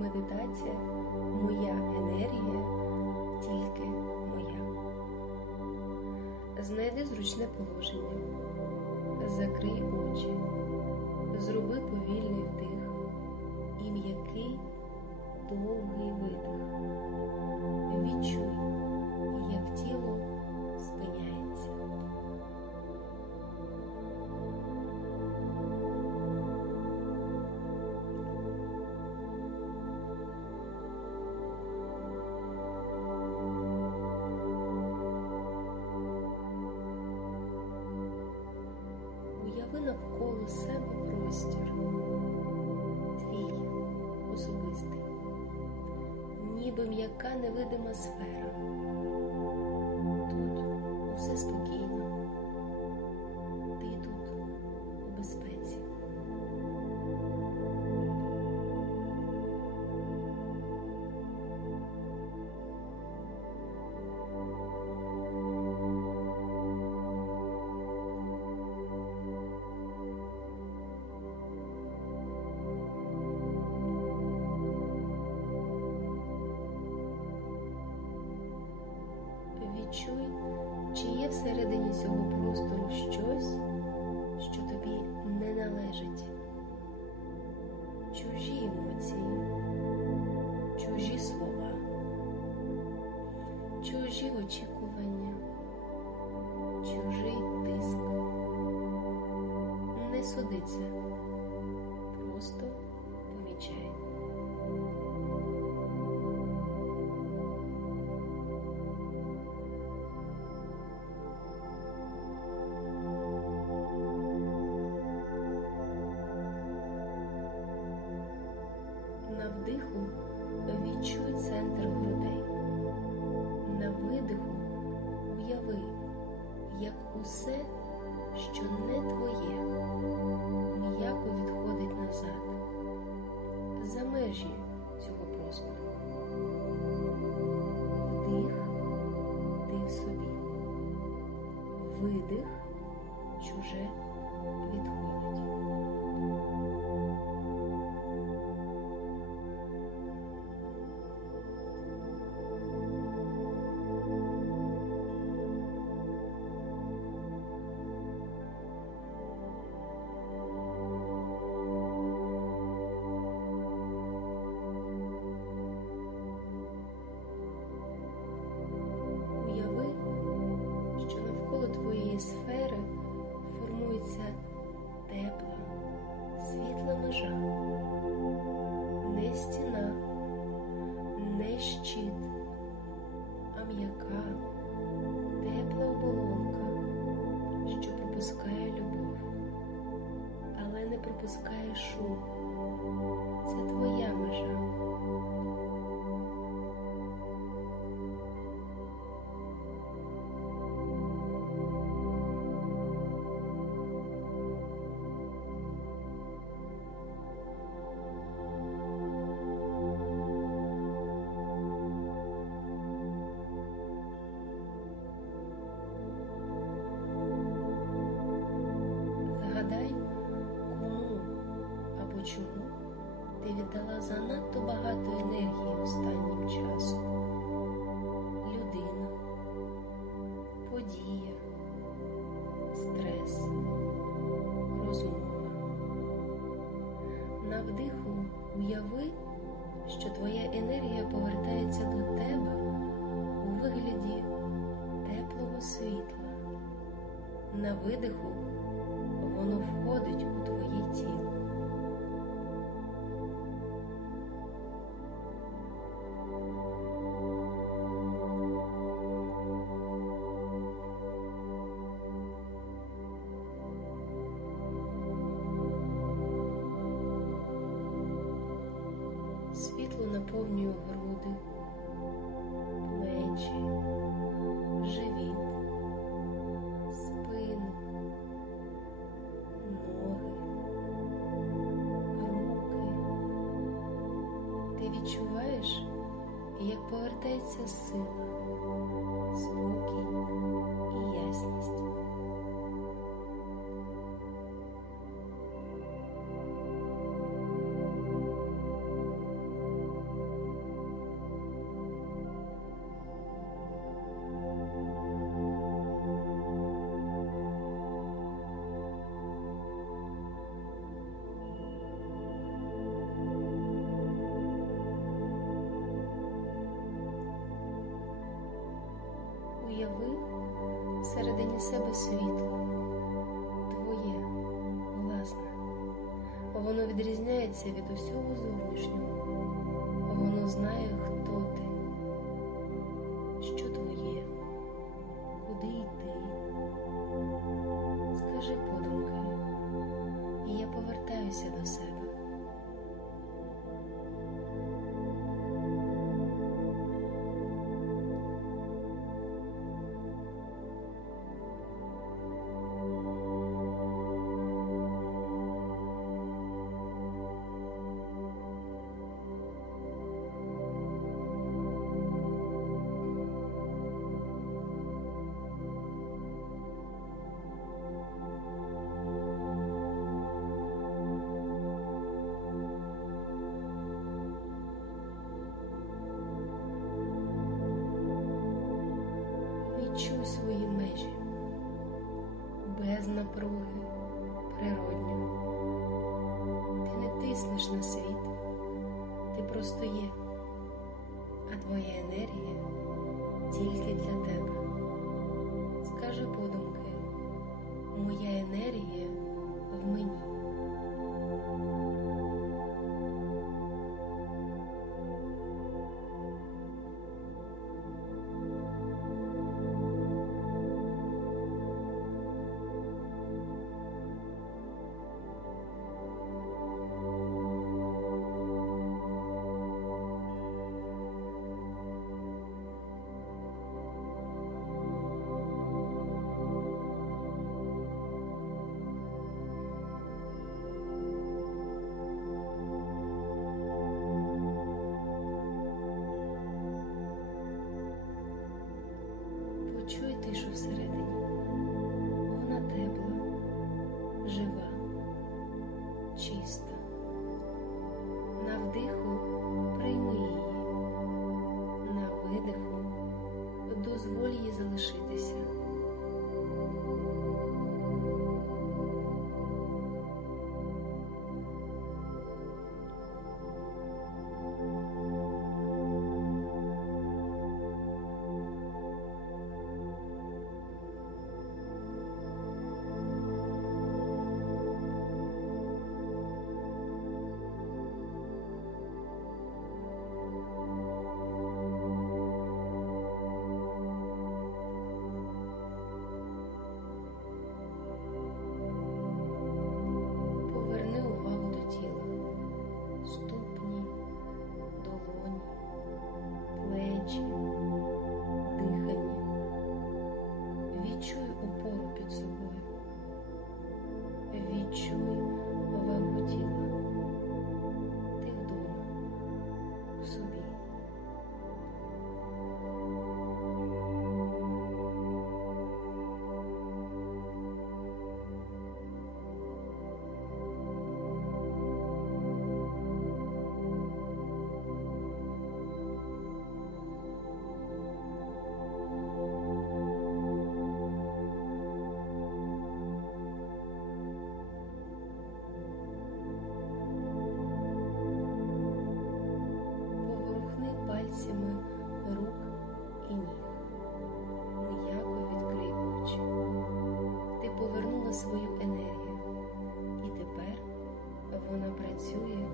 Медитація моя енергія, тільки моя. Знайди зручне положення, закрий очі, зроби повільний вдих і м'який довгий видих. Простір, твій особистий, ніби м'яка невидима сфера. Тут усе спокійно, належить. Чужі емоції, чужі слова, чужі очікування, чужий тиск. Не судиться просто Видих, чуже відходить. Світла. На видиху воно входить у твоє тіло. Світло наповнює груди, Ти відчуваєш, як повертається сила, спокій і ясність. Всередині себе світло, твоє, власне. Воно відрізняється від усього зовнішнього. Воно знає, хто ти, що твоє, куди йти. Скажи подумки, і я повертаюся до себе. Світ, ти просто є, а твоя енергія тільки для тебе. Скажи подумки, моя енергія в мені. Свою енергію, і тепер вона працює